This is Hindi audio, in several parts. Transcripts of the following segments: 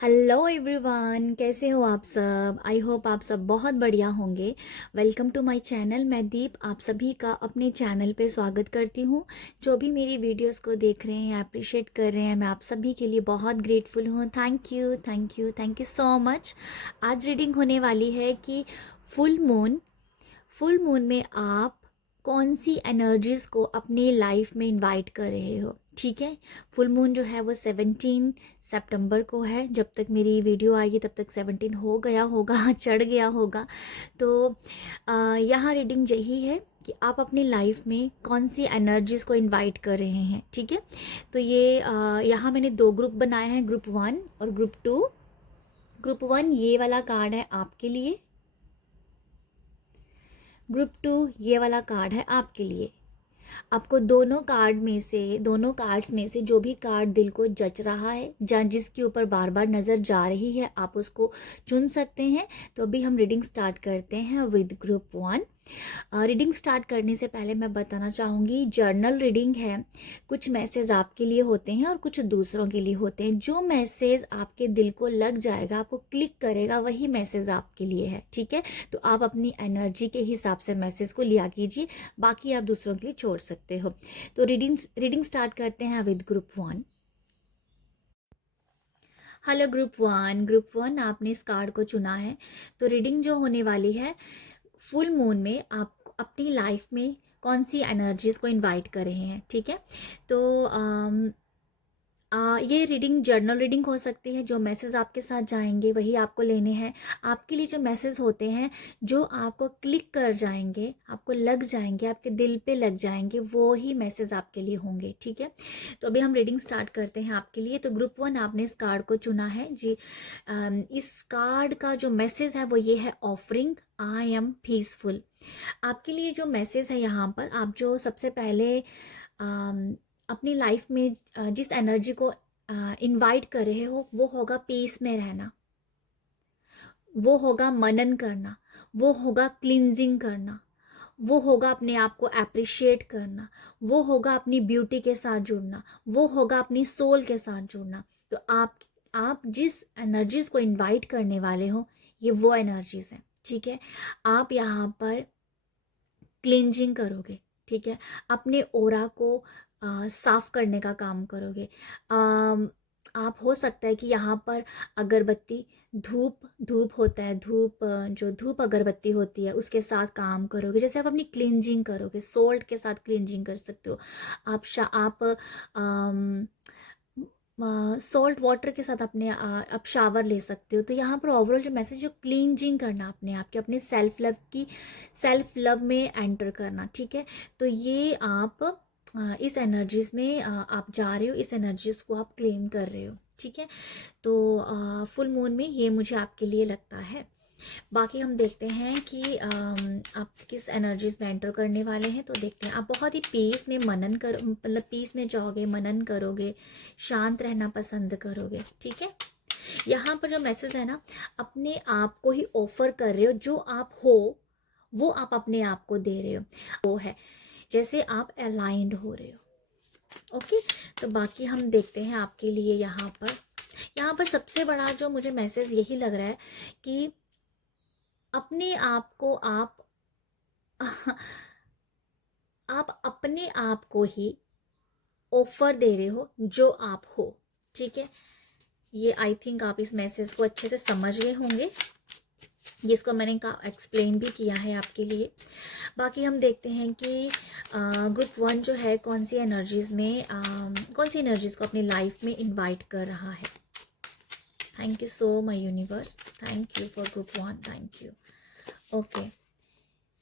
हेलो एवरीवन, कैसे हो आप सब। आई होप आप सब बहुत बढ़िया होंगे। Welcome to my channel. मैं दीप आप सभी का अपने चैनल पे स्वागत करती हूँ। जो भी मेरी वीडियोस को देख रहे हैं, अप्रिशिएट कर रहे हैं, मैं आप सभी के लिए बहुत ग्रेटफुल हूँ। Thank you, thank you, thank you so much. आज रीडिंग होने वाली है कि फुल मून फुल मून में आप कौन सी एनर्जीज को अपनी लाइफ में इनवाइट कर रहे हो। ठीक है, फुल मून जो है वो 17 सितंबर को है। जब तक मेरी वीडियो आएगी तब तक 17 हो गया होगा चढ़ गया होगा। तो यहाँ रीडिंग यही है कि आप अपनी लाइफ में कौन सी एनर्जीज को इनवाइट कर रहे हैं। ठीक है, तो ये यहाँ मैंने दो ग्रुप बनाए हैं, ग्रुप 1 और ग्रुप 2। ग्रुप 1 ये वाला कार्ड है आपके लिए, ग्रुप 2 ये वाला कार्ड है आपके लिए। आपको दोनों कार्ड्स में से जो भी कार्ड दिल को जच रहा है, या जिसके ऊपर बार बार नज़र जा रही है, आप उसको चुन सकते हैं। तो अभी हम रीडिंग स्टार्ट करते हैं विद ग्रुप 1। रीडिंग स्टार्ट करने से पहले मैं बताना चाहूँगी, जर्नल रीडिंग है। कुछ मैसेज आपके लिए होते हैं और कुछ दूसरों के लिए होते हैं। जो मैसेज आपके दिल को लग जाएगा, आपको क्लिक करेगा, वही मैसेज आपके लिए है। ठीक है, तो आप अपनी एनर्जी के हिसाब से मैसेज को लिया कीजिए, बाकी आप दूसरों के लिए छोड़ सकते हो। तो रीडिंग स्टार्ट करते हैं विद ग्रुप 1। हेलो ग्रुप 1 आपने इस कार्ड को चुना है। तो रीडिंग जो होने वाली है, फुल मून में आप अपनी लाइफ में कौन सी एनर्जीज को इनवाइट कर रहे हैं। ठीक है, तो ये रीडिंग जर्नल रीडिंग हो सकती है। जो मैसेज आपके साथ जाएंगे वही आपको लेने हैं। आपके लिए जो मैसेज होते हैं, जो आपको क्लिक कर जाएंगे, आपको लग जाएंगे, आपके दिल पे लग जाएंगे, वो ही मैसेज आपके लिए होंगे। ठीक है, तो अभी हम रीडिंग स्टार्ट करते हैं आपके लिए। तो ग्रुप 1 आपने इस कार्ड को चुना है जी। इस कार्ड का जो मैसेज है वो ये है, ऑफरिंग आई एम पीसफुल। आपके लिए जो मैसेज है यहाँ पर, आप जो सबसे पहले अपनी लाइफ में जिस एनर्जी को इनवाइट कर रहे हो, वो होगा पीस में रहना, वो होगा मनन करना, वो होगा क्लिनजिंग करना, वो होगा अपने आप को अप्रिशिएट करना, वो होगा अपनी ब्यूटी के साथ जुड़ना, वो होगा अपनी सोल के साथ जुड़ना। तो आप जिस एनर्जीज को इनवाइट करने वाले हो, ये वो एनर्जीज हैं। ठीक है, आप यहाँ पर क्लिनजिंग करोगे। ठीक है, अपने ओरा को साफ करने का काम करोगे। आप हो सकता है कि यहाँ पर अगरबत्ती, धूप धूप होता है, धूप जो धूप अगरबत्ती होती है उसके साथ काम करोगे। जैसे आप अपनी क्लिनजिंग करोगे, सोल्ट के साथ क्लिनजिंग कर सकते हो। आप सॉल्ट वाटर के साथ आप शावर ले सकते हो। तो यहाँ पर ओवरऑल जो मैसेज, जो क्लींजिंग करना अपने आप के, अपने सेल्फ लव में एंटर करना। ठीक है, तो ये आप इस एनर्जीज में आप जा रहे हो, इस एनर्जीज को आप क्लेम कर रहे हो। ठीक है, तो फुल मून में ये मुझे आपके लिए लगता है। बाकी हम देखते हैं कि आप किस एनर्जीज में एंटर करने वाले हैं। तो देखते हैं, आप बहुत ही पीस में मनन कर मतलब पीस में जाओगे, मनन करोगे, शांत रहना पसंद करोगे। ठीक है, यहाँ पर जो मैसेज है ना, अपने आप को ही ऑफर कर रहे हो। जो आप हो वो आप अपने आप को दे रहे हो, वो है जैसे आप अलाइंड हो रहे हो। ओके, तो बाकी हम देखते हैं आपके लिए। यहाँ पर सबसे बड़ा जो मुझे मैसेज यही लग रहा है कि अपने आप को आप अपने आप को ही ऑफर दे रहे हो, जो आप हो। ठीक है, ये आई थिंक आप इस मैसेज को अच्छे से समझ गए होंगे, जिसको मैंने एक्सप्लेन भी किया है आपके लिए। बाकी हम देखते हैं कि ग्रुप 1 जो है कौन सी एनर्जीज को अपनी लाइफ में इनवाइट कर रहा है। Thank you so much universe, thank you for group 1, thank you. Okay,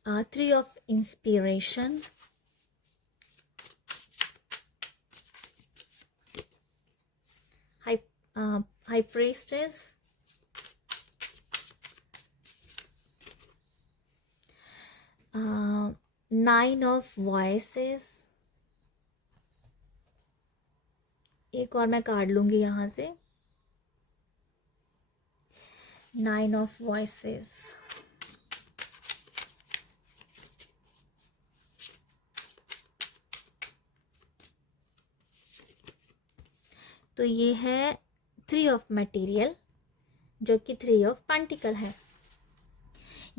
3 of inspiration, high priestess, 9 of voices। एक और मैं कार्ड लूंगी यहाँ से, 9 of voices। तो ये है 3 of material। जो कि 3 ऑफ पेंटिकल है।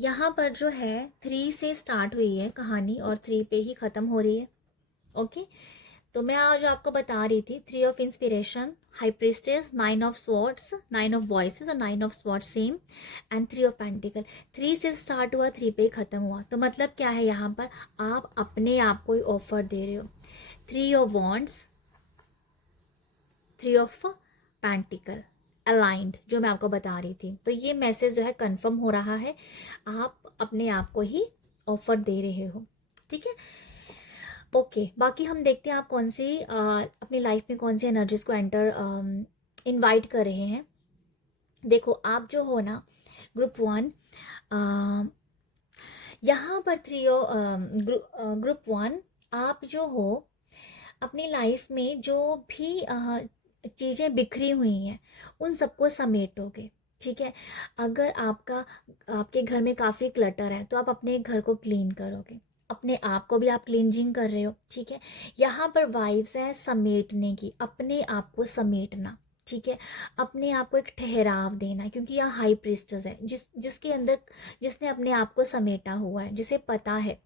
यहाँ पर जो है 3 से स्टार्ट हुई है कहानी और 3 पे ही ख़त्म हो रही है। ओके, तो मैं आज आपको बता रही थी 3 of inspiration, high priestess, 9 of swords, 9 of voices और 9 of swords same, and 3 of pentacle. 3 से स्टार्ट हुआ, 3 पे ही ख़त्म हुआ। तो मतलब क्या है, यहाँ पर आप अपने आप को ही ऑफर दे रहे हो। 3 of wands, 3 of pentacle aligned, जो मैं आपको बता रही थी। तो ये मैसेज जो है कंफर्म हो रहा है, आप अपने आप को ही ऑफर दे रहे हो। ठीक है, ओके। बाकी हम देखते हैं आप कौन सी अपनी लाइफ में कौन सी एनर्जीज को एंटर इनवाइट कर रहे हैं। देखो, आप जो हो ना ग्रुप 1, यहाँ पर 3 ग्रुप 1, आप जो हो अपनी लाइफ में जो भी चीज़ें बिखरी हुई हैं उन सबको समेटोगे। ठीक है, अगर आपके घर में काफ़ी क्लटर है तो आप अपने घर को क्लीन करोगे, अपने आप को भी आप क्लींजिंग कर रहे हो। ठीक है, यहाँ पर वाइब्स है समेटने की, अपने आप को समेटना। ठीक है, अपने आप को एक ठहराव देना, क्योंकि यहाँ हाई प्रीस्टेस है जिसके अंदर, जिसने अपने आप को समेटा हुआ है, जिसे पता है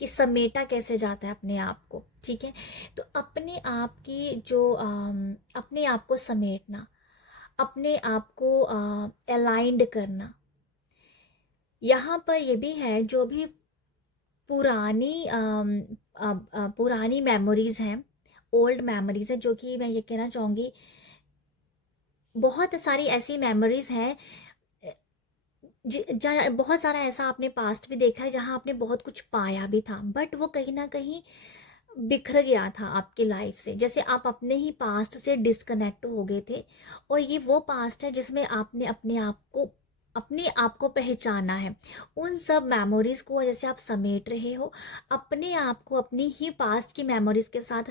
कि समेटा कैसे जाता है अपने आप को। ठीक है, तो अपने आप की जो अपने आप को समेटना, अपने आप को अलाइंड करना। यहाँ पर ये भी है, जो भी पुरानी मेमोरीज हैं, ओल्ड मेमोरीज है, जो कि मैं ये कहना चाहूँगी बहुत सारी ऐसी मेमोरीज हैं जहाँ बहुत सारा ऐसा आपने पास्ट भी देखा है जहाँ आपने बहुत कुछ पाया भी था, बट वो कहीं ना कहीं बिखर गया था आपकी लाइफ से। जैसे आप अपने ही पास्ट से डिस्कनेक्ट हो गए थे, और ये वो पास्ट है जिसमें आपने अपने आप को पहचाना है। उन सब मेमोरीज को जैसे आप समेट रहे हो, अपने आप को अपनी ही पास्ट की मेमोरीज के साथ,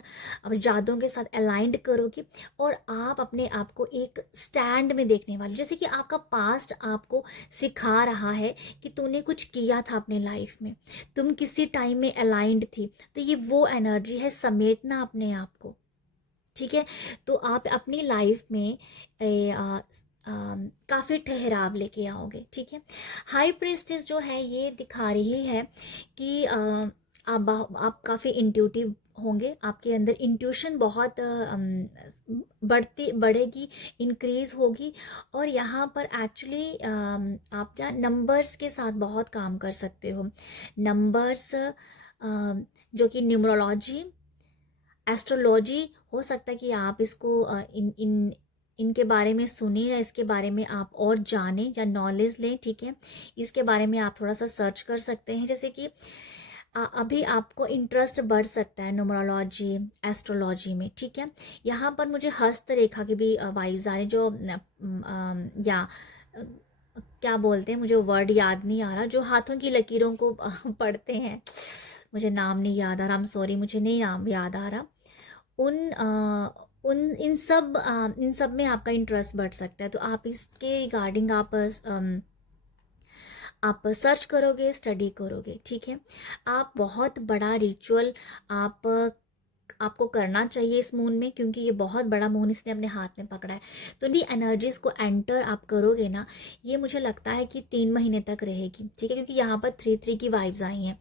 अब यादों के साथ अलाइंड करोगे, और आप अपने आप को एक स्टैंड में देखने वाले, जैसे कि आपका पास्ट आपको सिखा रहा है कि तूने कुछ किया था अपने लाइफ में, तुम किसी टाइम में अलाइंड थी। तो ये वो एनर्जी है, समेटना अपने आप को। ठीक है, तो आप अपनी लाइफ में काफ़ी ठहराव लेके आओगे। ठीक है, हाई प्रीस्टेस जो है ये दिखा रही है कि आप काफ़ी इंट्यूटिव होंगे, आपके अंदर इंट्यूशन बहुत बढ़ेगी, इंक्रीज होगी। और यहाँ पर एक्चुअली आप क्या नंबर्स के साथ बहुत काम कर सकते हो। नंबर्स जो कि न्यूमरोलॉजी, एस्ट्रोलॉजी, हो सकता है कि आप इसको इनके बारे में सुने या इसके बारे में आप और जानें या नॉलेज लें। ठीक है, इसके बारे में आप थोड़ा सा सर्च कर सकते हैं, जैसे कि अभी आपको इंटरेस्ट बढ़ सकता है न्यूमरोलॉजी, एस्ट्रोलॉजी में। ठीक है, यहाँ पर मुझे हस्तरेखा की भी वाइब्स आ रही, जो या क्या बोलते हैं, मुझे वर्ड याद नहीं आ रहा, जो हाथों की लकीरों को पढ़ते हैं, मुझे नाम नहीं याद आ रहा, सॉरी, मुझे नहीं नाम याद आ रहा। इन सब में आपका इंटरेस्ट बढ़ सकता है। तो आप इसके रिगार्डिंग आप सर्च करोगे, स्टडी करोगे। ठीक है, आप बहुत बड़ा रिचुअल आपको करना चाहिए इस मून में, क्योंकि ये बहुत बड़ा मून इसने अपने हाथ में पकड़ा है। तो इन्हीं एनर्जीज को एंटर आप करोगे ना, ये मुझे लगता है कि 3 महीने तक रहेगी। ठीक है, क्योंकि यहाँ पर 3 की वाइब्स आई हैं।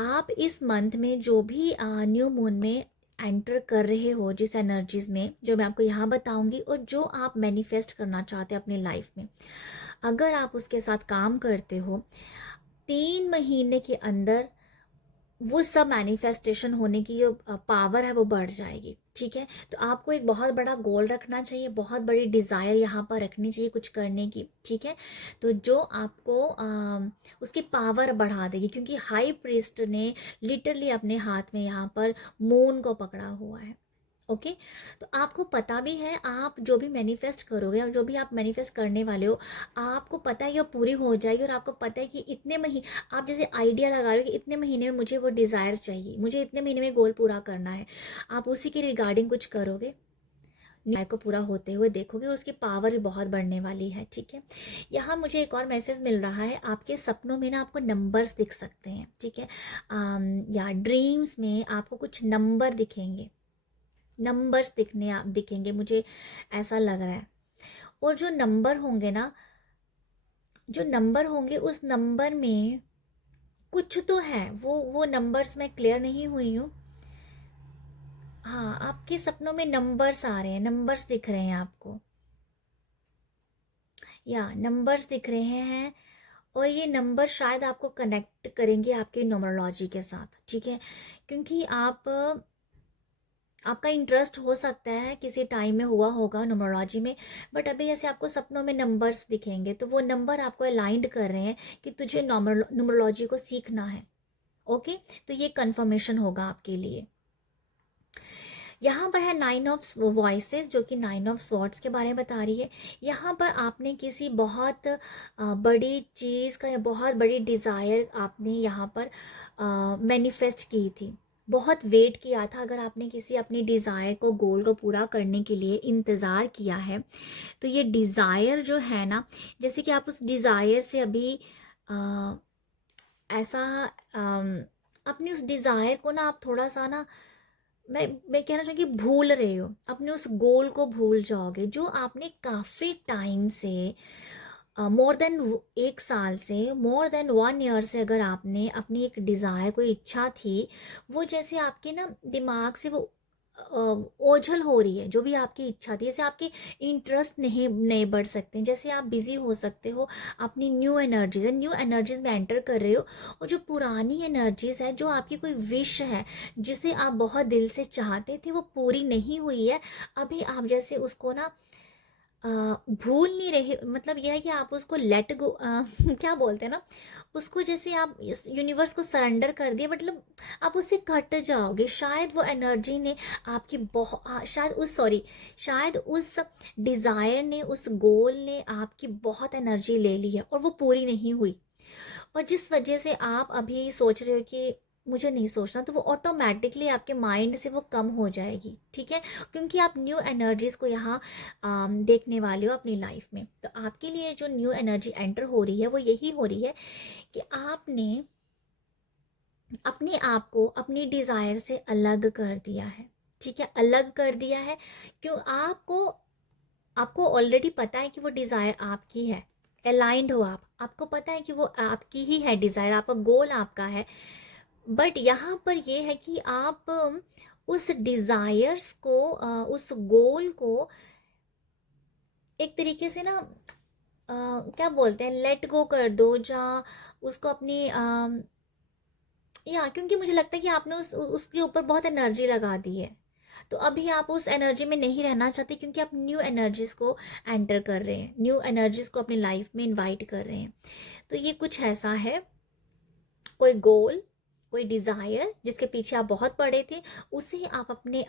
आप इस मंथ में जो भी न्यू मून में एंटर कर रहे हो, जिस एनर्जीज में, जो मैं आपको यहाँ बताऊंगी, और जो आप मैनिफेस्ट करना चाहते हो अपनी लाइफ में, अगर आप उसके साथ काम करते हो, 3 महीने के अंदर वो सब मैनिफेस्टेशन होने की जो पावर है वो बढ़ जाएगी। ठीक है, तो आपको एक बहुत बड़ा गोल रखना चाहिए, बहुत बड़ी डिज़ायर यहाँ पर रखनी चाहिए कुछ करने की। ठीक है, तो जो आपको उसकी पावर बढ़ा देगी, क्योंकि हाई प्रीस्ट ने लिटरली अपने हाथ में यहाँ पर मून को पकड़ा हुआ है। ओके, तो आपको पता भी है, आप जो भी मैनिफेस्ट करोगे और जो भी आप मैनिफेस्ट करने वाले हो, आपको पता है कि वो पूरी हो जाएगी, और आपको पता है कि इतने महीने, आप जैसे आइडिया लगा रहे हो कि इतने महीने में मुझे वो डिज़ायर चाहिए, मुझे इतने महीने में गोल पूरा करना है, आप उसी के रिगार्डिंग कुछ करोगे, डिज़ायर को पूरा होते हुए देखोगे, और उसकी पावर भी बहुत बढ़ने वाली है। ठीक है, यहाँ मुझे एक और मैसेज मिल रहा है, आपके सपनों में ना आपको नंबर्स दिख सकते हैं। ठीक है, या ड्रीम्स में आपको कुछ नंबर दिखेंगे, नंबर्स दिखेंगे, मुझे ऐसा लग रहा है। और जो नंबर होंगे ना, जो नंबर होंगे उस नंबर में कुछ तो है, वो नंबर्स मैं क्लियर नहीं हुई हूँ। हाँ, आपके सपनों में नंबर्स आ रहे हैं, नंबर्स दिख रहे हैं आपको, या नंबर्स दिख रहे हैं। और ये नंबर शायद आपको कनेक्ट करेंगे आपके न्यूमरोलॉजी के साथ, ठीक है, क्योंकि आपका इंटरेस्ट हो सकता है किसी टाइम में हुआ होगा न्यूमरोलॉजी में, बट अभी ऐसे आपको सपनों में नंबर्स दिखेंगे, तो वो नंबर आपको अलाइंड कर रहे हैं कि तुझे न्यूमरोलॉजी को सीखना है। ओके, तो ये कंफर्मेशन होगा आपके लिए। यहाँ पर है 9 ऑफ वॉइसेस, जो कि 9 ऑफ स्वॉर्ड्स के बारे में बता रही है। यहाँ पर आपने किसी बहुत बड़ी चीज़ का या बहुत बड़ी डिज़ायर आपने यहाँ पर मैनिफेस्ट की थी, बहुत वेट किया था। अगर आपने किसी अपनी डिज़ायर को, गोल को पूरा करने के लिए इंतज़ार किया है, तो ये डिज़ायर जो है ना, जैसे कि आप उस डिज़ायर से अभी अ, ऐसा अपनी उस डिज़ायर को ना आप थोड़ा सा ना, मैं कहना चाहूँगी भूल रहे हो, अपने उस गोल को भूल जाओगे जो आपने काफ़ी टाइम से, मोर देन 1 साल से, मोर देन 1 ईयर से, अगर आपने अपनी एक डिज़ायर, कोई इच्छा थी, वो जैसे आपके ना दिमाग से वो ओझल हो रही है, जो भी आपकी इच्छा थी, जैसे आपके इंटरेस्ट नहीं बढ़ सकते, जैसे आप बिजी हो सकते हो अपनी न्यू एनर्जीज में एंटर कर रहे हो, और जो पुरानी एनर्जीज है, जो आपकी कोई विश है जिसे आप बहुत दिल से चाहते थे, वो पूरी नहीं हुई है, अभी आप जैसे उसको ना भूल नहीं रहे, मतलब यह है कि आप उसको लेट गो क्या बोलते हैं ना, उसको जैसे आप इस यूनिवर्स को सरेंडर कर दिए, मतलब आप उससे कट जाओगे, शायद वो एनर्जी ने आपकी बहुत, शायद उस डिज़ायर ने, उस गोल ने आपकी बहुत एनर्जी ले ली है और वो पूरी नहीं हुई, और जिस वजह से आप अभी सोच रहे हो कि मुझे नहीं सोचना, तो वो ऑटोमेटिकली आपके माइंड से वो कम हो जाएगी, ठीक है, क्योंकि आप न्यू एनर्जीज को यहाँ देखने वाले हो अपनी लाइफ में। तो आपके लिए जो न्यू एनर्जी एंटर हो रही है वो यही हो रही है कि आपने अपने आप को अपनी डिज़ायर से अलग कर दिया है, ठीक है, अलग कर दिया है। क्यों? आपको आपको ऑलरेडी पता है कि वो डिज़ायर आपकी है, अलाइंड हो आपको पता है कि वो आपकी ही है डिज़ायर, आपका गोल आपका है, बट यहाँ पर ये है कि आप उस डिज़ायर्स को, उस गोल को एक तरीके से ना, क्या बोलते हैं, लेट गो कर दो, जहाँ उसको अपनी या क्योंकि मुझे लगता है कि आपने उसके ऊपर बहुत एनर्जी लगा दी है, तो अभी आप उस एनर्जी में नहीं रहना चाहते, क्योंकि आप न्यू एनर्जीज को एंटर कर रहे हैं, न्यू एनर्जीज को अपनी लाइफ में इनवाइट कर रहे हैं। तो ये कुछ ऐसा है, कोई गोल, कोई डिज़ायर जिसके पीछे आप बहुत पड़े थे, उसे आप अपने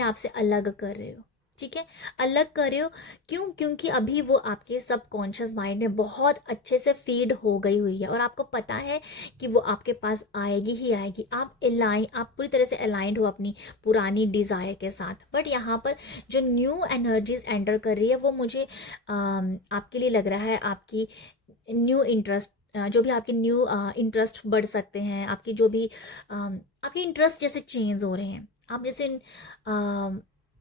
आप से अलग कर रहे हो, ठीक है, अलग कर रहे हो। क्यों? क्योंकि अभी वो आपके सबकॉन्शियस माइंड में बहुत अच्छे से फीड हो गई हुई है, और आपको पता है कि वो आपके पास आएगी ही आएगी। आप पूरी तरह से अलाइंड हो अपनी पुरानी डिज़ायर के साथ, बट यहाँ पर जो न्यू एनर्जीज एंटर कर रही है, वो मुझे आपके लिए लग रहा है आपकी न्यू इंटरेस्ट, जो भी आपके न्यू इंटरेस्ट बढ़ सकते हैं, आपकी जो भी आपके इंटरेस्ट जैसे चेंज हो रहे हैं, आप जैसे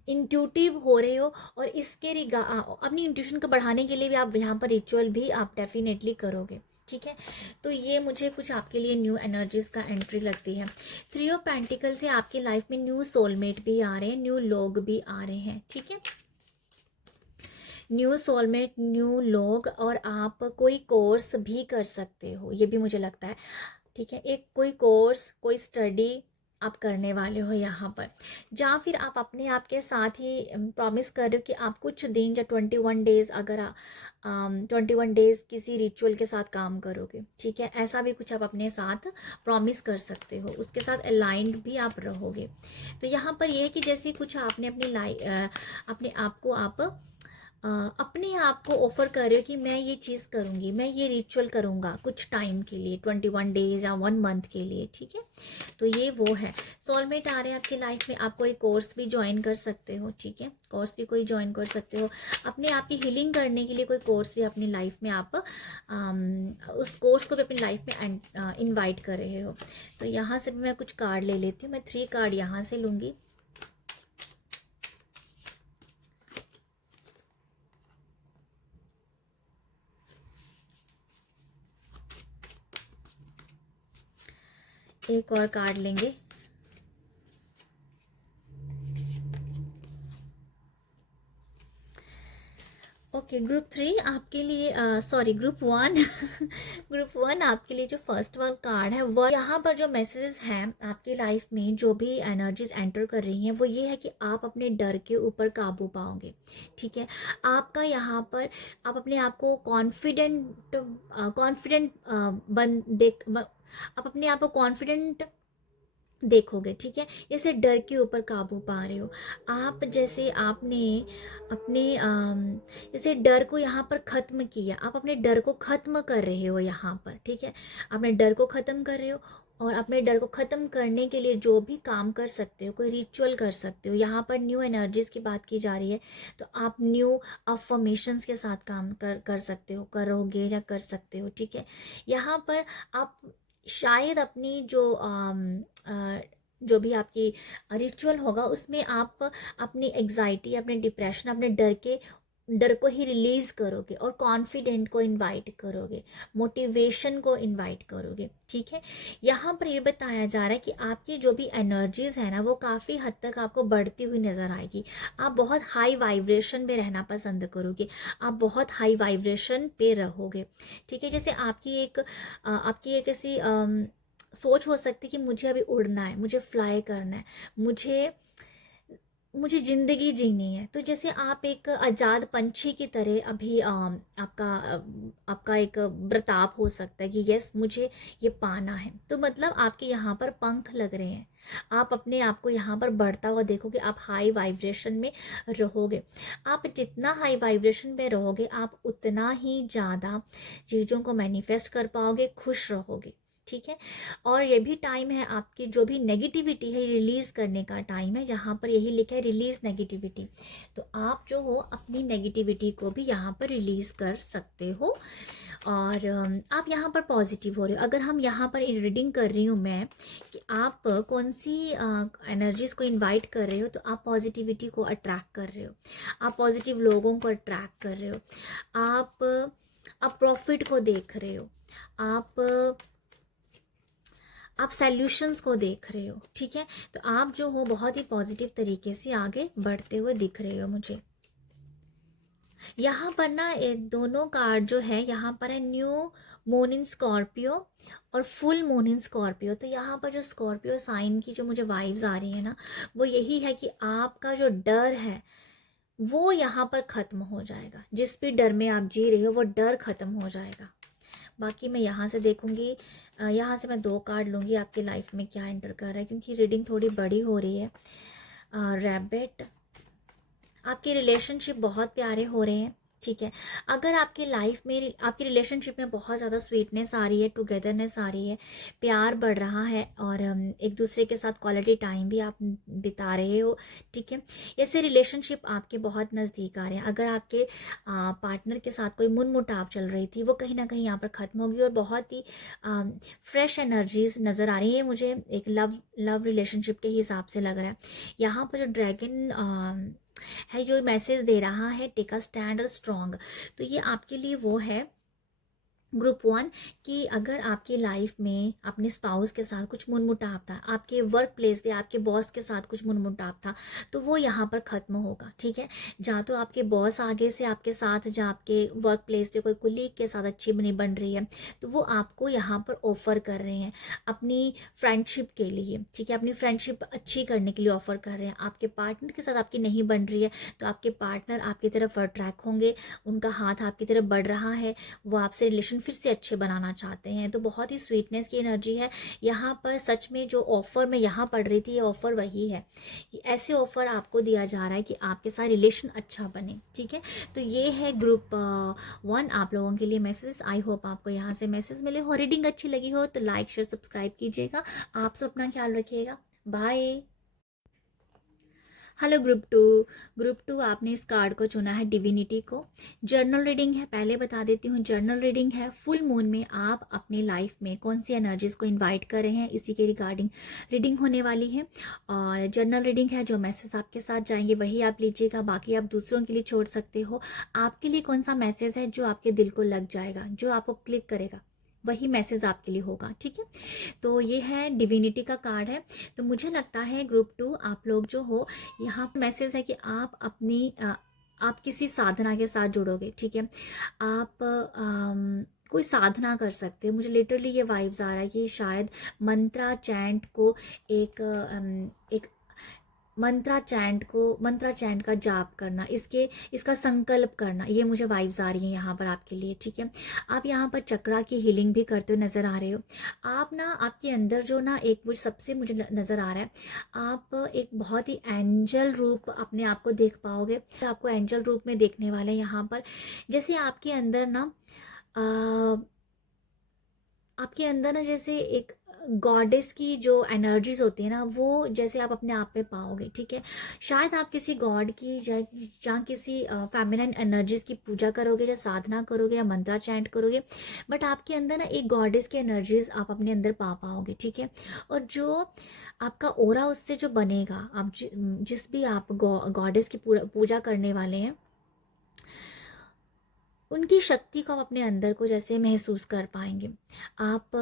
इंट्यूटिव हो रहे हो, और इसके अपनी इंट्यूशन को बढ़ाने के लिए भी आप यहाँ पर रिचुअल भी आप डेफिनेटली करोगे, ठीक है। तो ये मुझे कुछ आपके लिए न्यू एनर्जीज का एंट्री लगती है। 3 ऑफ पेंटिकल से आपकी लाइफ में न्यू सोलमेट भी आ रहे हैं, न्यू लोग भी आ रहे हैं, ठीक है, न्यू सोलमेट, न्यू लोग, और आप कोई कोर्स भी कर सकते हो, ये भी मुझे लगता है, ठीक है, एक कोई कोर्स, कोई स्टडी आप करने वाले हो यहाँ पर, जहाँ फिर आप अपने आप के साथ ही प्रॉमिस कर रहे हो कि आप कुछ दिन या 21 डेज, अगर 21 डेज किसी रिचुअल के साथ काम करोगे, ठीक है, ऐसा भी कुछ आप अपने साथ प्रॉमिस कर सकते हो, उसके साथ अलाइंड भी आप रहोगे। तो यहाँ पर यह है कि जैसे कुछ आपने अपने आप को अपने आप को ऑफर कर रहे हो कि मैं ये चीज़ करूँगी, मैं ये रिचुअल करूँगा कुछ टाइम के लिए, 21 डेज या 1 मंथ के लिए, ठीक है। तो ये वो है, सोलमेट आ रहे हैं आपकी लाइफ में, आप कोई कोर्स भी ज्वाइन कर सकते हो, ठीक है, कोर्स भी कोई ज्वाइन कर सकते हो, अपने आप की हीलिंग करने के लिए कोई कोर्स भी अपनी लाइफ में आप उस कोर्स को भी अपनी लाइफ में इन्वाइट कर रहे हो। तो यहाँ से भी मैं कुछ कार्ड ले लेती हूँ, मैं 3 कार्ड यहाँ से लूँगी। एक और कार्ड लेंगे। ओके, ग्रुप 3 आपके लिए, सॉरी ग्रुप 1 ग्रुप 1 आपके लिए जो फर्स्ट वाला कार्ड है वो, यहाँ पर जो मैसेजेस हैं आपकी लाइफ में, जो भी एनर्जीज एंटर कर रही हैं वो ये है कि आप अपने डर के ऊपर काबू पाओगे। ठीक है, आपका यहाँ पर आप अपने आप को कॉन्फिडेंट कॉन्फिडेंट बन देख आप अपने आप को कॉन्फिडेंट देखोगे। ठीक है, जैसे डर के ऊपर काबू पा रहे हो आप, जैसे आपने अपने जैसे डर को यहाँ पर ख़त्म किया, आप अपने डर को ख़त्म कर रहे हो यहाँ पर। ठीक है, अपने डर को ख़त्म कर रहे हो, और अपने डर को ख़त्म करने के लिए जो भी काम कर सकते हो, कोई रिचुअल कर सकते हो। यहाँ पर न्यू एनर्जीज की बात की जा रही है, तो आप न्यू अफर्मेशंस के साथ काम कर सकते हो, करोगे या कर सकते हो। ठीक है, यहाँ पर आप शायद अपनी जो भी आपकी रिचुअल होगा उसमें आप अपनी एग्जाइटी, अपने डिप्रेशन, अपने डर को ही रिलीज करोगे, और कॉन्फिडेंट को इनवाइट करोगे, मोटिवेशन को इनवाइट करोगे। ठीक है, यहाँ पर ये बताया जा रहा है कि आपकी जो भी एनर्जीज है ना वो काफ़ी हद तक आपको बढ़ती हुई नज़र आएगी। आप बहुत हाई वाइब्रेशन पे रहना पसंद करोगे, आप बहुत हाई वाइब्रेशन पे रहोगे। ठीक है, जैसे आपकी एक ऐसी सोच हो सकती है कि मुझे अभी उड़ना है, मुझे फ्लाई करना है, मुझे मुझे ज़िंदगी जीनी है। तो जैसे आप एक आज़ाद पंछी की तरह अभी आपका एक बर्ताव हो सकता है कि यस मुझे ये पाना है। तो मतलब आपके यहाँ पर पंख लग रहे हैं, आप अपने आप को यहाँ पर बढ़ता हुआ देखोगे, आप हाई वाइब्रेशन में रहोगे। आप जितना हाई वाइब्रेशन में रहोगे आप उतना ही ज़्यादा चीज़ों को मैनिफेस्ट कर पाओगे, खुश रहोगे। ठीक है, और ये भी टाइम है आपकी जो भी नेगेटिविटी है रिलीज़ करने का टाइम है। यहाँ पर यही लिखा है रिलीज़ नेगेटिविटी, तो आप जो हो अपनी नेगेटिविटी को भी यहाँ पर रिलीज़ कर सकते हो, और आप यहाँ पर पॉजिटिव हो रहे हो। अगर हम यहाँ पर रीडिंग कर रही हूँ मैं कि आप कौन सी एनर्जीज़ को इनवाइट कर रहे हो, तो आप पॉजिटिविटी को अट्रैक्ट कर रहे हो, आप पॉजिटिव लोगों को अट्रैक्ट कर रहे हो, आप प्रॉफिट को देख रहे हो, आप सॉल्यूशंस को देख रहे हो। ठीक है, तो आप जो हो बहुत ही पॉजिटिव तरीके से आगे बढ़ते हुए दिख रहे हो मुझे। यहाँ पर ना ये दोनों कार्ड जो है, यहाँ पर है न्यू मून इन स्कॉर्पियो और फुल मून इन स्कॉर्पियो। तो यहाँ पर जो स्कॉर्पियो साइन की जो मुझे वाइब्स आ रही है ना, वो यही है कि आपका जो डर है वो यहाँ पर ख़त्म हो जाएगा। जिस भी डर में आप जी रहे हो वो डर ख़त्म हो जाएगा। बाकी मैं यहाँ से देखूँगी, यहाँ से मैं 2 कार्ड लूँगी आपकी लाइफ में क्या एंटर कर रहा है, क्योंकि रीडिंग थोड़ी बड़ी हो रही है। रैबिट, आपके रिलेशनशिप बहुत प्यारे हो रहे हैं। ठीक है, अगर आपकी लाइफ में, आपकी रिलेशनशिप में बहुत ज़्यादा स्वीटनेस आ रही है, टुगेदरनेस आ रही है, प्यार बढ़ रहा है, और एक दूसरे के साथ क्वालिटी टाइम भी आप बिता रहे हो। ठीक है, ऐसे रिलेशनशिप आपके बहुत नज़दीक आ रहे हैं। अगर आपके पार्टनर के साथ कोई मुनमुटाव चल रही थी वो कहीं ना कहीं यहाँ पर ख़त्म होगी, और बहुत ही फ्रेश एनर्जीज नज़र आ रही है मुझे, एक लव रिलेशनशिप के हिसाब से लग रहा है। यहाँ पर जो ड्रैगन है जो मैसेज दे रहा है टेक अ स्टैंड और स्ट्रॉन्ग, तो ये आपके लिए वो है ग्रुप 1 कि अगर आपकी लाइफ में अपने स्पाउस के साथ कुछ मुनमुटाव था, आपके वर्क प्लेस पे आपके बॉस के साथ कुछ मुनमुटाव था, तो वो यहाँ पर ख़त्म होगा। ठीक है, जहाँ तो आपके बॉस आगे से आपके साथ, जहाँ आपके वर्क प्लेस पे कोई कुलीग के साथ अच्छी नहीं बन रही है, तो वो आपको यहाँ पर ऑफ़र कर रहे हैं अपनी फ्रेंडशिप के लिए। ठीक है, अपनी फ्रेंडशिप अच्छी करने के लिए ऑफ़र कर रहे हैं। आपके पार्टनर के साथ आपकी नहीं बन रही है, तो आपके पार्टनर आपकी तरफ अट्रैक्ट होंगे, उनका हाथ आपकी तरफ बढ़ रहा है, वो आपसे रिलेशन फिर से अच्छे बनाना चाहते हैं। तो बहुत ही स्वीटनेस की एनर्जी है यहाँ पर। सच में जो ऑफ़र मैं यहाँ पढ़ रही थी, ये ऑफ़र वही है कि ऐसे ऑफ़र आपको दिया जा रहा है कि आपके साथ रिलेशन अच्छा बने। ठीक है, तो ये है ग्रुप 1 आप लोगों के लिए मैसेज। आई होप आपको यहाँ से मैसेज मिले हो। रीडिंग अच्छी लगी हो तो लाइक शेयर सब्सक्राइब कीजिएगा। आप सब अपना ख्याल रखिएगा। बाय। हेलो ग्रुप टू आपने इस कार्ड को चुना है डिविनिटी को। जर्नल रीडिंग है, पहले बता देती हूँ जर्नल रीडिंग है। फुल मून में आप अपनी लाइफ में कौन सी एनर्जीज को इनवाइट कर रहे हैं इसी के रिगार्डिंग रीडिंग होने वाली है। और जर्नल रीडिंग है, जो मैसेज आपके साथ जाएंगे वही आप लीजिएगा, बाकी आप दूसरों के लिए छोड़ सकते हो। आपके लिए कौन सा मैसेज है जो आपके दिल को लग जाएगा, जो आपको क्लिक करेगा, वही मैसेज आपके लिए होगा, ठीक है। तो ये है डिविनिटी का कार्ड है। तो मुझे लगता है ग्रुप 2 आप लोग जो हो, यहाँ मैसेज है कि आप अपनी आप किसी साधना के साथ जुड़ोगे, ठीक है। आप कोई साधना कर सकते हो। मुझे लिटरली ये वाइब्स आ रहा है कि शायद मंत्रा चैंट को एक मंत्रा चैंट का जाप करना, इसका संकल्प करना, ये मुझे वाइब्स आ रही हैं यहाँ पर आपके लिए, ठीक है। आप यहाँ पर चक्रा की हीलिंग भी करते हुए नज़र आ रहे हो। आप ना, आपके अंदर जो ना एक वो सबसे मुझे नज़र आ रहा है, आप एक बहुत ही एंजल रूप अपने आप को देख पाओगे। आपको एंजल रूप में देखने वाले यहाँ पर, जैसे आपके अंदर ना जैसे एक गॉडेस की जो एनर्जीज होती है ना, वो जैसे आप अपने आप में पाओगे, ठीक है। शायद आप किसी गॉड की जहाँ किसी फेमिनाइन एनर्जीज की पूजा करोगे, या साधना करोगे, या मंत्रा चैंट करोगे, बट आपके अंदर ना एक गॉडेस की एनर्जीज आप अपने अंदर पा पाओगे, ठीक है। और जो आपका ओरा उससे जो बनेगा, आप जिस भी आप गॉडेस की पूजा करने वाले हैं, उनकी शक्ति को आप अपने अंदर को जैसे महसूस कर पाएंगे। आप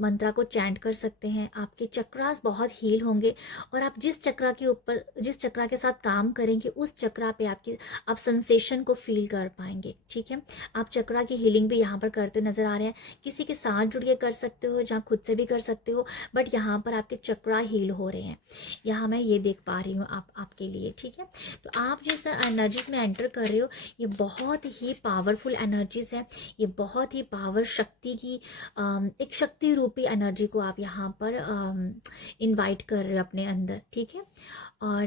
मंत्रा को चैंट कर सकते हैं, आपके चक्रास बहुत हील होंगे, और आप जिस चक्रा के साथ काम करेंगे, उस चक्रा पे आप सेंसेशन को फील कर पाएंगे, ठीक है। आप चक्रा की हीलिंग भी यहाँ पर करते नजर आ रहे हैं। किसी के साथ जुड़ के कर सकते हो, जहाँ खुद से भी कर सकते हो, बट यहाँ पर आपके चक्रा हील हो रहे हैं, यहाँ मैं ये देख पा रही हूँ आपके लिए, ठीक है। तो आप जिस एनर्जीज में एंटर कर रहे हो, ये बहुत ही पावरफुल एनर्जीज है। ये बहुत ही पावर शक्ति की एक शक्ति रूपी एनर्जी को आप यहाँ पर इनवाइट कर रहे हो अपने अंदर, ठीक है। और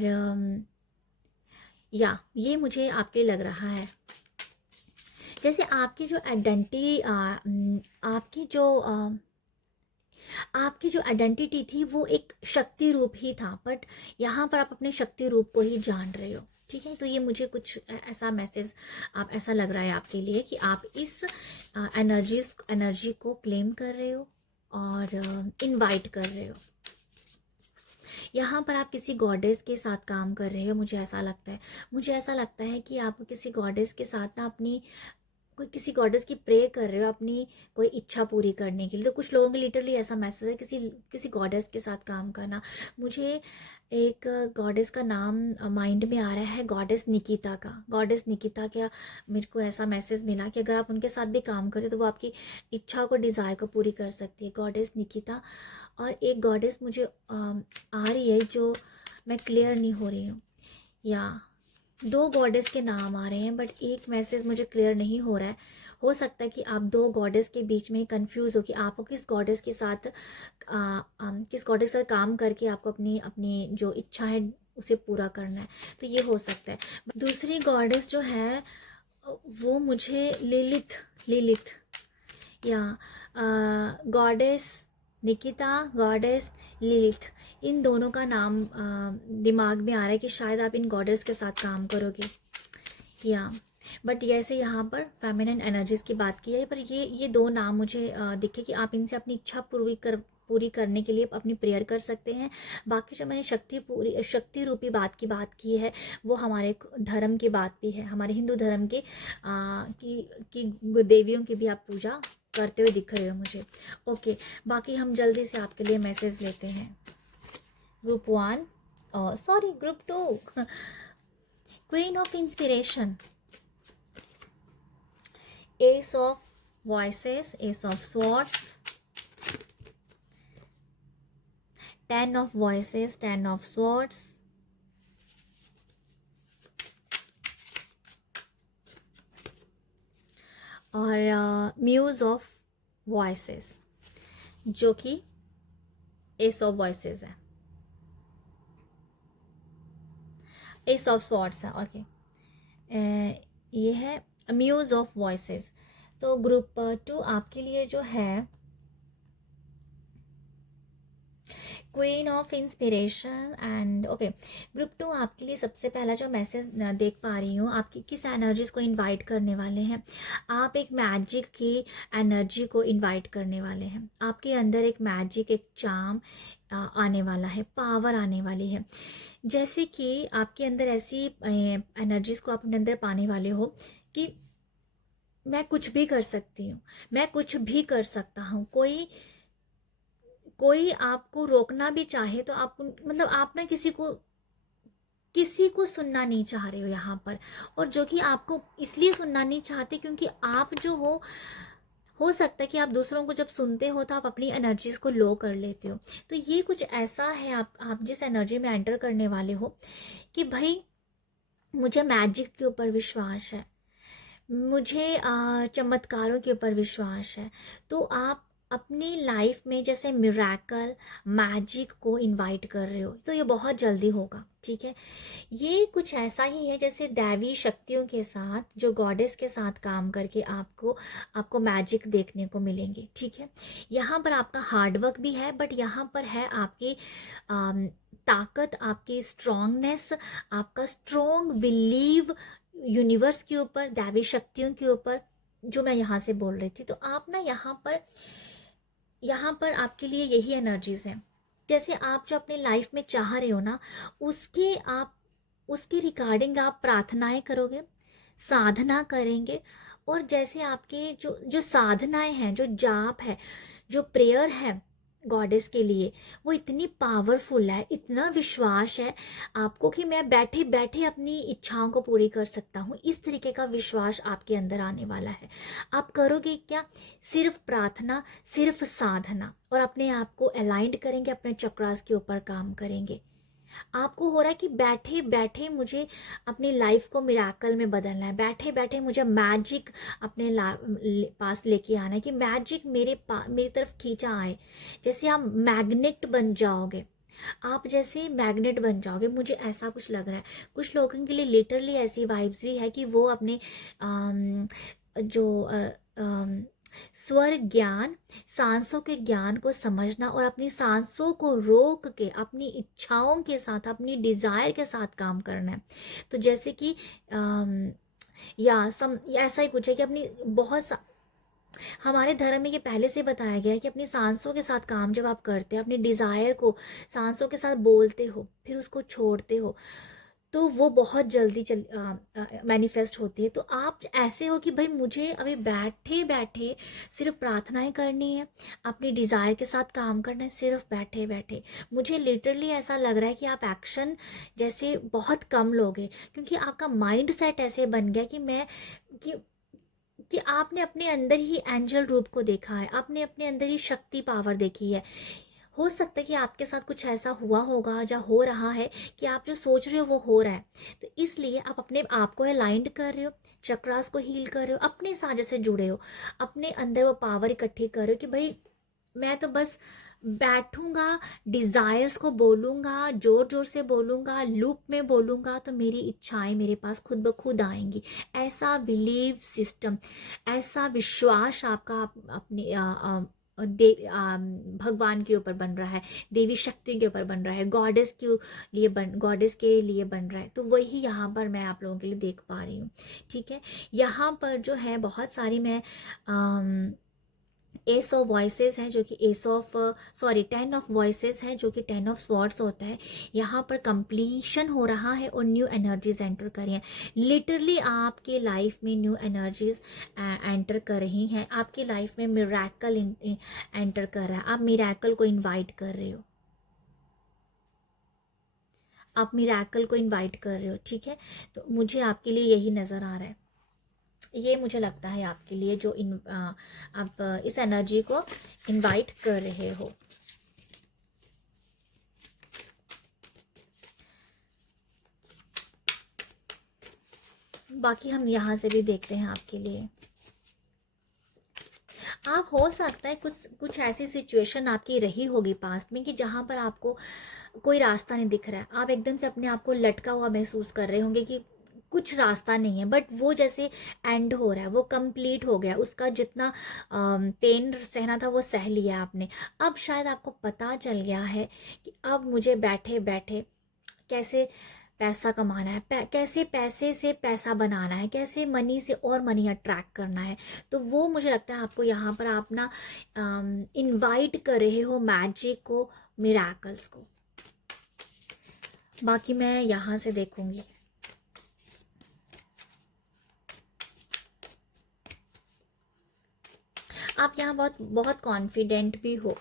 ये मुझे आपके लग रहा है जैसे आपकी जो आइडेंटिटी आपकी जो आइडेंटिटी थी वो एक शक्ति रूप ही था, बट यहाँ पर आप अपने शक्ति रूप को ही जान रहे हो, ठीक है। तो ये मुझे कुछ ऐसा मैसेज आप ऐसा लग रहा है आपके लिए कि आप इस एनर्जी को क्लेम कर रहे हो और इनवाइट कर रहे हो। यहाँ पर आप किसी गॉडेस के साथ काम कर रहे हो, मुझे ऐसा लगता है कि आप किसी गॉडेस के साथ ना किसी गॉडेस की प्रे कर रहे हो अपनी कोई इच्छा पूरी करने के लिए। तो कुछ लोगों के लिटरली ऐसा मैसेज है किसी गॉडेस के साथ काम करना। मुझे एक गॉडेस का नाम माइंड में आ रहा है, गॉडेस निकिता का मेरे को ऐसा मैसेज मिला कि अगर आप उनके साथ भी काम करते तो वो आपकी इच्छा को, डिज़ायर को पूरी कर सकती है, गॉडेस निकिता। और एक गॉडेस मुझे आ रही है जो मैं क्लियर नहीं हो रही हूँ, या 2 गॉडेस के नाम आ रहे हैं, बट एक मैसेज मुझे क्लियर नहीं हो रहा है। हो सकता है कि आप 2 गॉडेस के बीच में कंफ्यूज हो कि आपको किस गॉडेस के साथ काम करके आपको अपनी जो इच्छा है उसे पूरा करना है, तो ये हो सकता है। दूसरी गॉडेस जो है वो मुझे लिलिथ या गॉडेस निकिता, गॉडेस लिलिथ, इन दोनों का नाम दिमाग में आ रहा है कि शायद आप इन गॉडेस के साथ काम करोगे, या बट जैसे यहाँ पर फेमिनिन एनर्जीज की बात की है, पर ये 2 नाम मुझे दिखे कि आप इनसे अपनी इच्छा पूरी करने के लिए अपनी प्रेयर कर सकते हैं। बाकी जो मैंने शक्ति रूपी बात की है, वो हमारे धर्म की बात भी है, हमारे हिंदू धर्म की देवियों की भी आप पूजा करते हुए दिख रहे हो मुझे। ओके, बाकी हम जल्दी से आपके लिए मैसेज लेते हैं। Group 2 queen of inspiration, S of voices, S of swords, 10 of voices, 10 of swords, और म्यूज ऑफ वॉइसेस जो कि एस ऑफ वॉइसेस है, एस ऑफ स्वॉर्ड्स है। ओके, ये है म्यूज ऑफ वॉइसेस। तो ग्रुप 2 आपके लिए जो है queen of inspiration and okay, group 2 आपके लिए सबसे पहला जो मैसेज देख पा रही हूँ, आपकी किस एनर्जीज को इनवाइट करने वाले हैं। आप एक मैजिक की एनर्जी को इनवाइट करने वाले हैं। आपके अंदर एक मैजिक, एक चार्म आने वाला है, पावर आने वाली है। जैसे कि आपके अंदर ऐसी एनर्जीज को आप अपने अंदर पाने वाले हो कि मैं कुछ भी कर सकती हूँ, मैं कुछ भी कर सकता हूँ। कोई आपको रोकना भी चाहे तो आप, मतलब आप ना किसी को सुनना नहीं चाह रहे हो यहाँ पर। और जो कि आपको इसलिए सुनना नहीं चाहते क्योंकि आप जो हो सकता है कि आप दूसरों को जब सुनते हो तो आप अपनी एनर्जीज को लो कर लेते हो। तो ये कुछ ऐसा है, आप जिस एनर्जी में एंटर करने वाले हो कि भाई मुझे मैजिक के ऊपर विश्वास है, मुझे चमत्कारों के ऊपर विश्वास है। तो आप अपनी लाइफ में जैसे मिराकल, मैजिक को इनवाइट कर रहे हो, तो ये बहुत जल्दी होगा, ठीक है। ये कुछ ऐसा ही है जैसे दैवी शक्तियों के साथ, जो गॉडेस के साथ काम करके आपको आपको मैजिक देखने को मिलेंगे, ठीक है। यहाँ पर आपका हार्डवर्क भी है, बट यहाँ पर है आपकी ताकत, आपकी स्ट्रोंगनेस, आपका स्ट्रोंग बिलीव यूनिवर्स के ऊपर, दैवी शक्तियों के ऊपर, जो मैं यहाँ से बोल रही थी। तो आप ना यहाँ पर आपके लिए यही एनर्जीज हैं। जैसे आप जो अपने लाइफ में चाह रहे हो ना, आप उसके रिगार्डिंग आप प्रार्थनाएं करोगे, साधना करेंगे। और जैसे आपके जो जो साधनाएं हैं, जो जाप है, जो प्रेयर है गॉडेस के लिए, वो इतनी पावरफुल है, इतना विश्वास है आपको कि मैं बैठे बैठे अपनी इच्छाओं को पूरी कर सकता हूँ, इस तरीके का विश्वास आपके अंदर आने वाला है। आप करोगे क्या? सिर्फ प्रार्थना, सिर्फ साधना, और अपने आप को अलाइंड करेंगे, अपने चक्रास के ऊपर काम करेंगे। आपको हो रहा है कि बैठे बैठे मुझे अपनी लाइफ को मिराकल में बदलना है, बैठे बैठे मुझे मैजिक अपने पास लेके आना है, कि मैजिक मेरी तरफ खींचा आए। जैसे आप मैग्नेट बन जाओगे, आप जैसे मैग्नेट बन जाओगे, मुझे ऐसा कुछ लग रहा है। कुछ लोगों के लिए लिटरली ऐसी वाइब्स भी है कि वो अपने अम, जो स्वर ज्ञान, सांसों के ज्ञान को समझना और अपनी सांसों को रोक के अपनी इच्छाओं के साथ, अपनी डिजायर के साथ काम करना है। तो जैसे कि या ऐसा ही कुछ है कि हमारे धर्म में ये पहले से बताया गया है कि अपनी सांसों के साथ काम जब आप करते हो, अपनी डिजायर को सांसों के साथ बोलते हो, फिर उसको छोड़ते हो, तो वो बहुत जल्दी मैनिफेस्ट होती है। तो आप ऐसे हो कि भाई मुझे अभी बैठे बैठे सिर्फ प्रार्थनाएं करनी है, अपनी डिज़ायर के साथ काम करना है, सिर्फ बैठे बैठे। मुझे लिटरली ऐसा लग रहा है कि आप एक्शन जैसे बहुत कम लोगे, क्योंकि आपका माइंड सेट ऐसे बन गया कि कि कि आपने अपने अंदर ही एंजल रूप को देखा है, आपने अपने अंदर ही शक्ति पावर देखी है। हो सकता है कि आपके साथ कुछ ऐसा हुआ होगा या हो रहा है कि आप जो सोच रहे हो वो हो रहा है। तो इसलिए आप अपने आप को अलाइंड कर रहे हो, चक्रास को हील कर रहे हो, अपने साथ जैसे जुड़े हो, अपने अंदर वो पावर इकट्ठी कर रहे हो कि भाई मैं तो बस बैठूंगा, डिजायर्स को बोलूंगा, जोर जोर से बोलूंगा, लूप में बोलूंगा, तो मेरी इच्छाएं मेरे पास खुद ब खुद आएंगी। ऐसा बिलीव सिस्टम, ऐसा विश्वास आपका अपने भगवान के ऊपर बन रहा है, देवी शक्ति के ऊपर बन रहा है, गॉडेस के लिए बन रहा है। तो वही यहाँ पर मैं आप लोगों के लिए देख पा रही हूँ, ठीक है। यहाँ पर जो है बहुत सारी मैं एस ऑफ वॉइसेस है, जो कि टेन ऑफ वॉइसेस है, जो कि 10 ऑफ स्वॉर्ड्स होता है। यहाँ पर कंप्लीशन हो रहा है और न्यू एनर्जीज एंटर कर रही हैं। लिटरली आपके लाइफ में न्यू एनर्जीज एंटर कर रही हैं, आपकी लाइफ में मिरेकल एंटर कर रहा है। आप मिरेकल को इनवाइट कर रहे हो, आप मिरेकल को इनवाइट कर रहे हो, ठीक है। तो मुझे आपके लिए यही नज़र आ रहा है, ये मुझे लगता है आपके लिए जो आप इस एनर्जी को इनवाइट कर रहे हो। बाकी हम यहाँ से भी देखते हैं आपके लिए। आप हो सकता है कुछ कुछ ऐसी सिचुएशन आपकी रही होगी पास्ट में कि जहाँ पर आपको कोई रास्ता नहीं दिख रहा है, आप एकदम से अपने आप को लटका हुआ महसूस कर रहे होंगे कि कुछ रास्ता नहीं है, बट वो जैसे एंड हो रहा है, वो कंप्लीट हो गया, उसका जितना पेन सहना था वो सह लिया आपने। अब शायद आपको पता चल गया है कि अब मुझे बैठे बैठे कैसे पैसा कमाना है, कैसे पैसे से पैसा बनाना है, कैसे मनी से और मनी अट्रैक्ट करना है। तो वो मुझे लगता है आपको यहाँ पर आप ना इनवाइट कर रहे हो मैजिक को, मिराकल्स को। बाकी मैं यहाँ से देखूंगी। आप यहाँ बहुत बहुत कॉन्फिडेंट भी हो।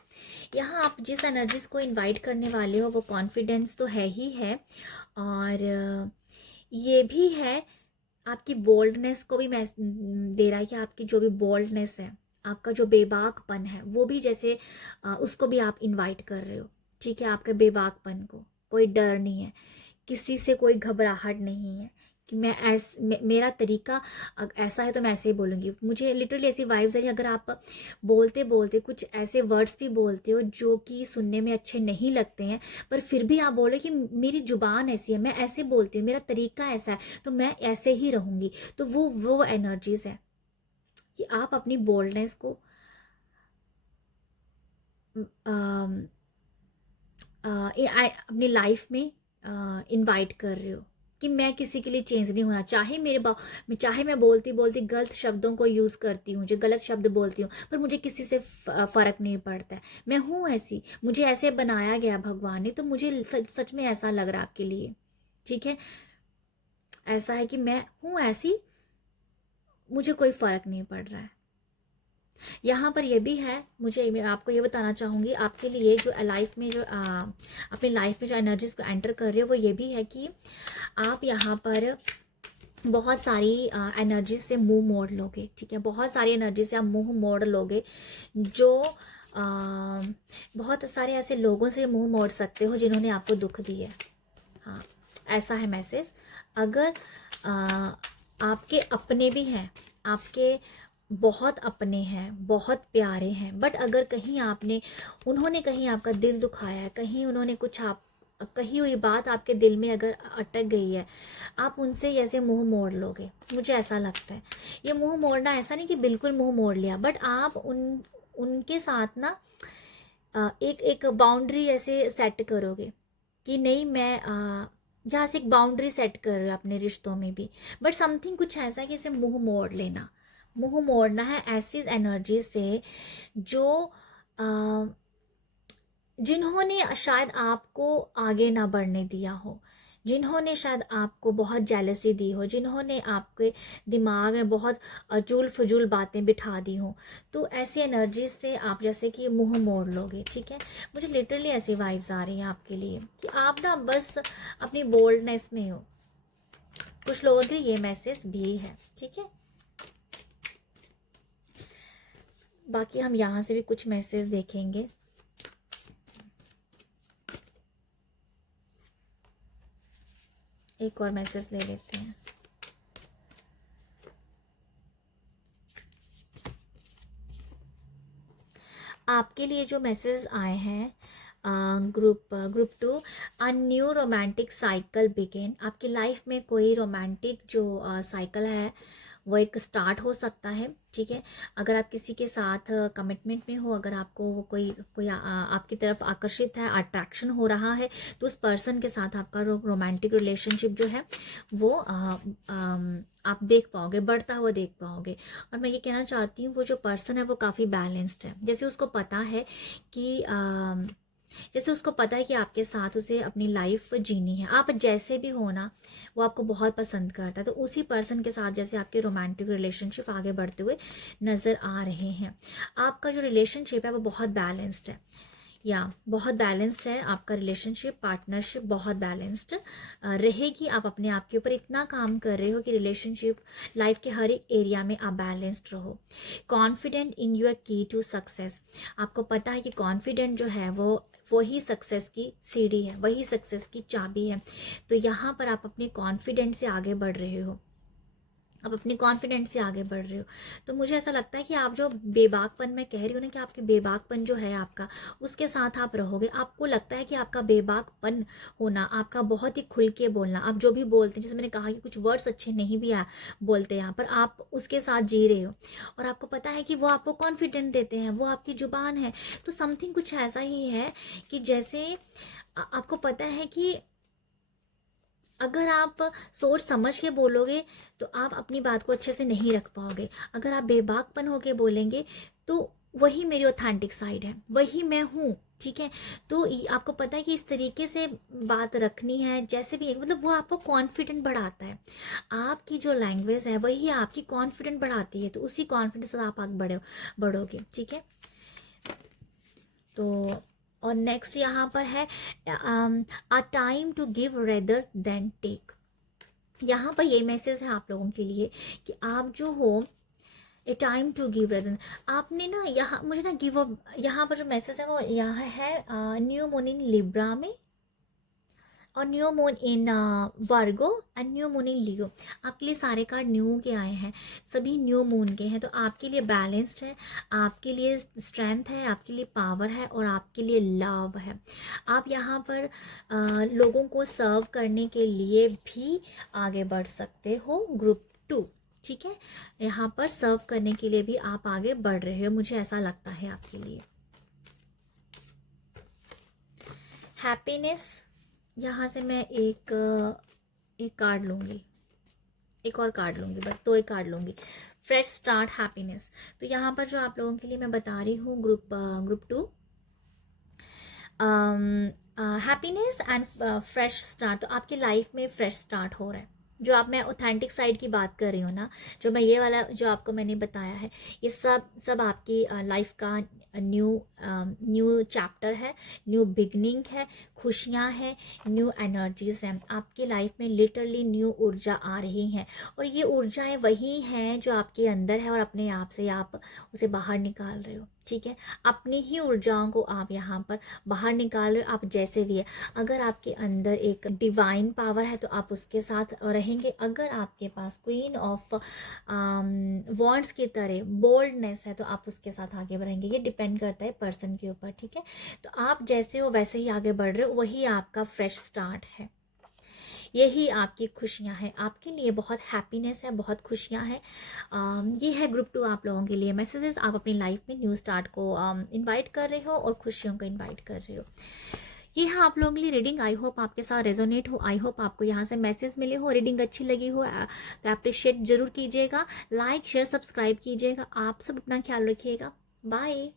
यहाँ आप जिस एनर्जीज को इनवाइट करने वाले हो वो कॉन्फिडेंस तो है ही है, और ये भी है आपकी बोल्डनेस को भी मैं दे रहा है कि आपकी जो भी बोल्डनेस है, आपका जो बेबाकपन है, वो भी जैसे उसको भी आप इनवाइट कर रहे हो। ठीक है, आपके बेबाकपन को, कोई डर नहीं है, किसी से कोई घबराहट नहीं है कि मेरा तरीका ऐसा है तो मैं ऐसे ही बोलूँगी। मुझे लिटरली ऐसी वाइब्स है, अगर आप बोलते बोलते कुछ ऐसे वर्ड्स भी बोलते हो जो कि सुनने में अच्छे नहीं लगते हैं, पर फिर भी आप बोलो कि मेरी जुबान ऐसी है, मैं ऐसे बोलती हूँ, मेरा तरीका ऐसा है, तो मैं ऐसे ही रहूँगी, तो वो एनर्जीज है कि आप अपनी बोल्डनेस को अपनी लाइफ में इनवाइट कर रहे हो कि मैं किसी के लिए चेंज नहीं होना। चाहे मैं बोलती बोलती गलत शब्दों को यूज़ करती हूँ, जो गलत शब्द बोलती हूँ, पर मुझे किसी से फ़र्क नहीं पड़ता है। मैं हूँ ऐसी, मुझे ऐसे बनाया गया भगवान ने, तो मुझे सच में ऐसा लग रहा है आपके लिए। ठीक है, ऐसा है कि मैं हूँ ऐसी, मुझे कोई फ़र्क नहीं पड़ रहा है। यहाँ पर ये भी है, मैं आपको ये बताना चाहूँगी, आपके लिए जो लाइफ में जो अपनी लाइफ में जो एनर्जीज को एंटर कर रहे हो वो ये भी है कि आप यहाँ पर बहुत सारी एनर्जी से मुंह मोड़ लोगे। ठीक है, बहुत सारी एनर्जी से आप मुंह मोड़ लोगे, जो बहुत सारे ऐसे लोगों से मुंह मोड़ सकते हो जिन्होंने आपको दुख दिया है। हाँ, ऐसा है मैसेज। अगर आपके अपने भी हैं, आपके बहुत अपने हैं, बहुत प्यारे हैं, बट अगर कहीं उन्होंने कहीं आपका दिल दुखाया है, कहीं उन्होंने कुछ आप कही हुई बात आपके दिल में अगर अटक गई है, आप उनसे ऐसे मुंह मोड़ लोगे, मुझे ऐसा लगता है। ये मुंह मोड़ना ऐसा नहीं कि बिल्कुल मुंह मोड़ लिया, बट आप उनके साथ ना एक एक बाउंड्री ऐसे सेट करोगे कि नहीं, मैं जहाँ से एक बाउंड्री सेट कर रहे हो अपने रिश्तों में भी, बट समथिंग कुछ ऐसा है कि इसे मुंह मोड़ लेना। मुंह मोड़ना है ऐसी एनर्जी से जो जिन्होंने शायद आपको आगे ना बढ़ने दिया हो, जिन्होंने शायद आपको बहुत जेलसी दी हो, जिन्होंने आपके दिमाग में बहुत अजूल फजूल बातें बिठा दी हो, तो ऐसी एनर्जी से आप जैसे कि मुंह मोड़ लोगे। ठीक है, मुझे लिटरली ऐसी वाइब्स आ रही हैं आपके लिए कि आप ना बस अपनी बोल्डनेस में हो। कुछ लोगों के ये मैसेज भी है। ठीक है, बाकी हम यहाँ से भी कुछ मैसेज देखेंगे। एक और मैसेज ले लेते हैं। आपके लिए जो मैसेज आए हैं, group 2, a new romantic cycle begin. आपकी लाइफ में कोई रोमांटिक जो साइकिल है वो एक स्टार्ट हो सकता है। ठीक है, अगर आप किसी के साथ कमिटमेंट में हो, अगर आपको वो कोई कोई आपकी तरफ आकर्षित है, अट्रैक्शन हो रहा है, तो उस पर्सन के साथ आपका रोमांटिक रिलेशनशिप जो है वो आप देख पाओगे, बढ़ता हुआ देख पाओगे। और मैं ये कहना चाहती हूँ, वो जो पर्सन है वो काफ़ी बैलेंस्ड है। जैसे उसको पता है कि जैसे उसको पता है कि आपके साथ उसे अपनी लाइफ जीनी है, आप जैसे भी हो ना, वो आपको बहुत पसंद करता है। तो उसी पर्सन के साथ जैसे आपके रोमांटिक रिलेशनशिप आगे बढ़ते हुए नज़र आ रहे हैं। आपका जो रिलेशनशिप है वो बहुत बैलेंस्ड है, या बहुत बैलेंस्ड है आपका रिलेशनशिप, पार्टनरशिप बहुत बैलेंस्ड रहेगी। आप अपने आप के ऊपर इतना काम कर रहे हो कि रिलेशनशिप लाइफ के हर एक एरिया में आप बैलेंस्ड रहो। कॉन्फिडेंट इन यूर की टू सक्सेस। आपको पता है कि कॉन्फिडेंट जो है वो ही सक्सेस की सीढ़ी है, वही सक्सेस की चाबी है। तो यहाँ पर आप अपने कॉन्फिडेंट से आगे बढ़ रहे हो, आप अपने कॉन्फिडेंस से आगे बढ़ रहे हो। तो मुझे ऐसा लगता है कि आप जो बेबाकपन मैं कह रही हूँ ना, कि आपके बेबाकपन जो है आपका, उसके साथ आप रहोगे। आपको लगता है कि आपका बेबाकपन होना, आपका बहुत ही खुल के बोलना, आप जो भी बोलते हैं, जैसे मैंने कहा कि कुछ वर्ड्स अच्छे नहीं भी बोलते यहाँ पर, आप उसके साथ जी रहे हो और आपको पता है कि वो आपको कॉन्फिडेंट देते हैं, वो आपकी जुबान है। तो समथिंग कुछ ऐसा ही है कि जैसे आपको पता है कि अगर आप सोच समझ के बोलोगे तो आप अपनी बात को अच्छे से नहीं रख पाओगे। अगर आप बेबाकपन होके बोलेंगे तो वही मेरी ऑथेंटिक साइड है, वही मैं हूँ, ठीक है। तो आपको पता है कि इस तरीके से बात रखनी है, जैसे भी मतलब वो आपको कॉन्फिडेंट बढ़ाता है। आपकी जो लैंग्वेज है वही आपकी कॉन्फिडेंट बढ़ाती है, तो उसी कॉन्फिडेंस से आप आगे बढ़ोगे, ठीक है। तो और नेक्स्ट यहाँ पर है a time to give rather than take. यहाँ पर ये मैसेज है आप लोगों के लिए कि आप जो हो, a time to give rather, आपने ना यहाँ मुझे ना गिव अप, यहाँ पर जो मैसेज है वो यहाँ है न्यू मून इन लिब्रा में और new moon in Virgo and new moon in Leo. आपके लिए सारे कार्ड न्यू के आए हैं, सभी न्यू मून के हैं। तो आपके लिए बैलेंस्ड है, आपके लिए स्ट्रेंथ है, आपके लिए पावर है और आपके लिए लव है। आप यहाँ पर लोगों को सर्व करने के लिए भी आगे बढ़ सकते हो, ग्रुप 2, ठीक है। यहाँ पर सर्व करने के लिए भी आप आगे बढ़ रहे हो, मुझे ऐसा लगता है आपके लिए। हैप्पीनेस, यहाँ से मैं एक कार्ड लूँगी, एक और कार्ड लूँगी, बस 2 ही कार्ड लूँगी। Fresh start, happiness. तो यहाँ पर जो आप लोगों के लिए मैं बता रही हूँ group 2, happiness and fresh start. तो आपकी लाइफ में फ्रेश स्टार्ट हो रहा है। जो आप, मैं ऑथेंटिक साइड की बात कर रही हूँ ना, जो मैं ये वाला जो आपको मैंने बताया है, ये सब आपकी लाइफ का न्यू चैप्टर है, न्यू बिगनिंग है, खुशियाँ हैं, न्यू एनर्जीज हैं। आपकी लाइफ में लिटरली न्यू ऊर्जा आ रही हैं और ये ऊर्जाएं वही हैं जो आपके अंदर है और अपने आप से आप उसे बाहर निकाल रहे हो, ठीक है। अपनी ही ऊर्जाओं को आप यहाँ पर बाहर निकाल रहे हो, आप जैसे भी है। अगर आपके अंदर एक डिवाइन पावर है तो आप उसके साथ रहेंगे। अगर आपके पास क्वीन ऑफ वॉन्ड्स की तरह बोल्डनेस है तो आप उसके साथ आगे बढ़ेंगे। ये डिपेंड करता है पर्सन के ऊपर, ठीक है। तो आप जैसे हो वैसे ही आगे बढ़ रहे हो, वही आपका फ्रेश स्टार्ट है, यही आपकी खुशियाँ हैं। आपके लिए बहुत हैप्पीनेस है, बहुत खुशियाँ हैं। ये है ग्रुप 2 आप लोगों के लिए मैसेजेस। आप अपनी लाइफ में न्यू स्टार्ट को इनवाइट कर रहे हो और खुशियों को इनवाइट कर रहे हो। ये है आप लोगों के लिए रीडिंग। आई होप आपके साथ रेजोनेट हो, आई होप आपको यहाँ से मैसेज मिले हो, रीडिंग अच्छी लगी हो तो अप्रिशिएट जरूर कीजिएगा, लाइक शेयर सब्सक्राइब कीजिएगा। आप सब अपना ख्याल रखिएगा, बाय।